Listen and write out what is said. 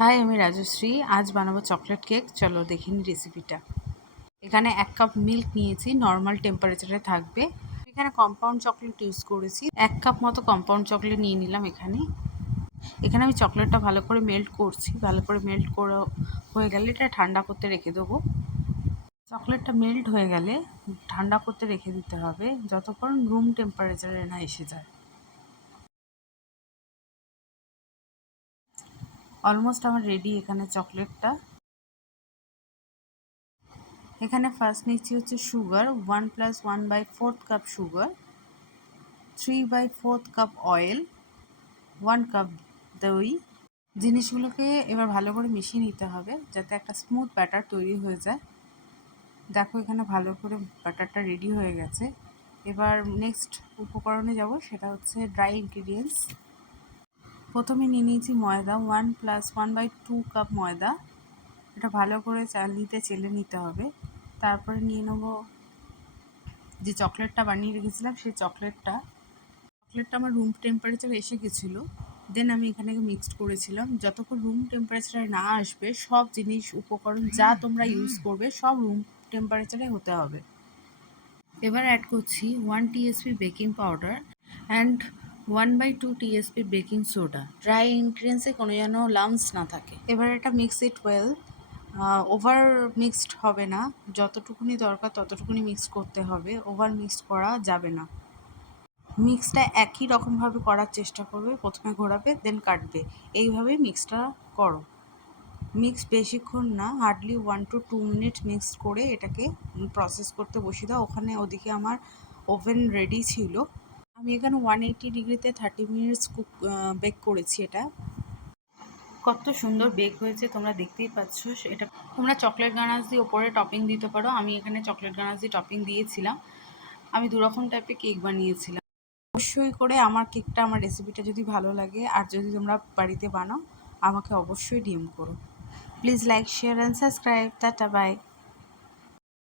High, আমি রাজশ্রী। আজ বানাবো চকলেট কেক। চলো দেখে নিই রেসিপিটা। এখানে 1 কাপ মিল্ক নিয়েছি, নর্মাল টেম্পারেচারে থাকবে। এখানে কম্পাউন্ড চকলেট ইউজ করেছি। 1 কাপ মতো কম্পাউন্ড চকলেট নিয়ে নিলাম। এখানে আমি চকলেটটা ভালো করে মেল্ট করছি। ভালো করে মেল্ট করে হয়ে গেলে এটা ঠান্ডা করতে রেখে দেবো। চকলেটটা মেল্ট হয়ে গেলে ঠান্ডা করতে রেখে দিতে হবে, যতক্ষণ রুম টেম্পারেচারে না এসে যায়। অলমোস্ট আমার রেডি এখানে চকলেটটা। এখানে ফার্স্ট নিচ্ছি হচ্ছে sugar, 1 + 1/4 cup sugar, 3/4 cup oil, 1 cup দই। জিনিসগুলোকে এবার ভালো করে মিশিয়ে নিতে হবে যাতে একটা স্মুথ ব্যাটার তৈরি হয়ে যায়। দেখো এখানে ভালো করে ব্যাটারটা রেডি হয়ে গেছে। এবার নেক্সট উপকরণে যাব, সেটা হচ্ছে ড্রাই ইনগ্রিডিয়েন্টস। প্রথমে নিয়ে নিয়েছি ময়দা, 1 + 1/2 কাপ ময়দা। এটা ভালো করে চালিতে চেলে নিতে হবে। তারপরে নিয়ে নেব যে চকলেটটা বানিয়ে রেখেছিলাম, সেই চকলেটটা আমার রুম টেম্পারেচারে এসে গেছিলো। দেন আমি এখানে মিক্সড করেছিলাম। যতক্ষণ রুম টেম্পারেচারে না আসবে, সব জিনিস উপকরণ যা তোমরা ইউজ করবে সব রুম টেম্পারেচারে হতে হবে। এবার অ্যাড করছি 1 TSP baking powder and 1/2 TSP baking soda. Dry ইনগ্রিডিয়েন্টসে কোনো যেন লাম্পস না থাকে। এবার এটা mix it well. Over mixed হবে না, যতটুকুনি দরকার ততটুকুনি মিক্স করতে হবে। ওভার মিক্সড করা যাবে না। মিক্সটা একই রকমভাবে করার চেষ্টা করবে। প্রথমে ঘোরাবে, দেন কাটবে। এইভাবেই মিক্সটা করো। মিক্স বেশিক্ষণ না, হার্ডলি 1 to 2 মিনিট মিক্স করে এটাকে প্রসেস করতে বসিয়ে দাও। ওদিকে আমার ওভেন রেডি ছিল। আমি এখানে 180 ডিগ্রিতে 30 মিনিটস বেক করেছি। এটা কত সুন্দর বেক হয়েছে তোমরা দেখতেই পাচ্ছ। এটা তোমরা চকলেট গানাশ দিয়ে ওপরে টপিং দিতে পারো। আমি এখানে চকলেট গানাশ দিয়ে টপিং দিয়েছিলাম। আমি 2 রকম টাইপের কেক বানিয়েছিলাম। অবশ্যই করে আমার কেকটা, আমার রেসিপিটা যদি ভালো লাগে আর যদি তোমরা বাড়িতে বানাও, আমাকে অবশ্যই ডিএম করো। Please like, share and subscribe. Tata, by.